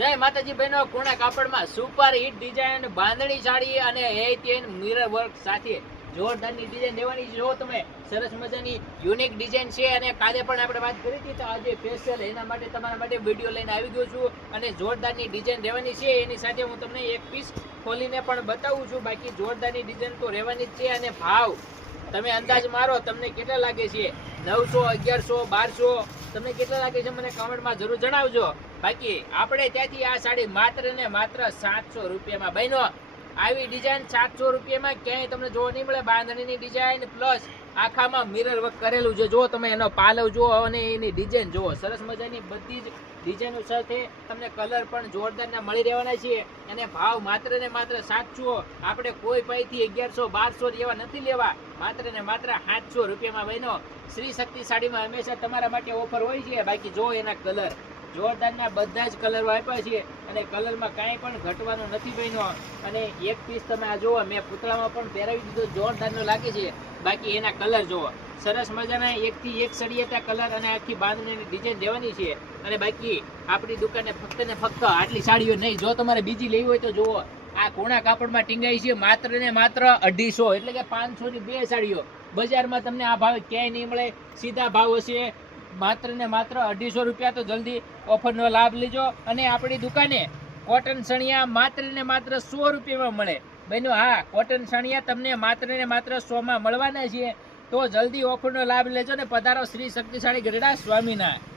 જય માતાજી બહેનો, કોણા કાપડમાં સુપર હિટ ડિઝાઇન બાંધણી સાડી અને એટીએન મિરર વર્ક સાથે જોરદારની ડિઝાઇન દેવાની છે. જો તમે સરસ મજાની યુનિક ડિઝાઇન છે અને કાલે પણ આપણે વાત કરી હતી, તો આજે સ્પેશિયલ એના માટે તમારા માટે વિડીયો લઈને આવી ગયો છું અને જોરદારની ડિઝાઇન દેવાની છે. એની સાથે હું તમને એક પીસ ખોલીને પણ બતાવું છું. બાકી જોરદારની ડિઝાઇન તો રહેવાની જ છે. અને ભાવ તમે અંદાજ મારો, તમને કેટલા લાગે છે? 900, 1100, 1200 તમને કેટલા લાગે છે મને કમેન્ટમાં જરૂર જણાવજો. બાકી આપણે ત્યાંથી આ સાડી માત્ર ને માત્ર 700 રૂપિયામાં બહેનો. આવી ડિઝાઇન 700 રૂપિયામાં ક્યાંય તમને જોવા નહીં મળે. બાંધણીની ડિઝાઇન પ્લસ આખામાં મિરર વર્ક કરેલું છે. જો તમે એનો પાલવ જુઓ અને એની ડિઝાઇન જુઓ, સરસ મજાની બધી જ ડિઝાઇનો સાથે તમને કલર પણ જોરદારના મળી રહેવાના છે. અને ભાવ માત્ર ને માત્ર 700. આપણે કોઈ પાસેથી 1100, 1200 એવા નથી લેવા. માત્ર ને માત્ર 700 રૂપિયામાં બહેનો. શ્રી શક્તિ સાડીમાં હંમેશા તમારા માટે ઓફર હોય છે. બાકી જો એના કલર જોરદારના બધા જ કલર આપ્યા છે અને કલરમાં કાંઈ પણ ઘટવાનું નથી બન્યો. અને એક પીસ તમે આ જુઓ, મેં પૂતળામાં પણ પહેરાવી દીધો, જોરદારનો લાગે છે. બાકી એના કલર જુઓ, સરસ મજાના એકથી એક સળિયાતા કલર અને આખી બાંધણીની ડિઝાઇન દેવાની છે. અને બાકી આપણી દુકાને ફક્ત ને ફક્ત આટલી સાડીઓ નહીં, જો તમારે બીજી લેવી હોય તો જુઓ, આ કોણા કાપડમાં ટીંગાઈ છે માત્ર ને માત્ર 250, એટલે કે 500 ની 2 સાડીઓ. બજારમાં તમને આ ભાવે ક્યાંય નહીં મળે. સીધા ભાવ હશે માત્ર ને માત્ર 250 રૂપિયા. તો જલ્દી ઓફરનો લાભ લેજો. અને આપણી દુકાને કોટન સણિયા માત્ર ને માત્ર 100 રૂપિયામાં મળે બહેનો. હા, કોટન સણિયા તમને માત્ર ને માત્ર 100 માં મળવાના છે. તો જલ્દી ઓફરનો લાભ લેજો ને પધારો શ્રી શક્તિ સાડી ગઢડા સ્વામિનારાયણ.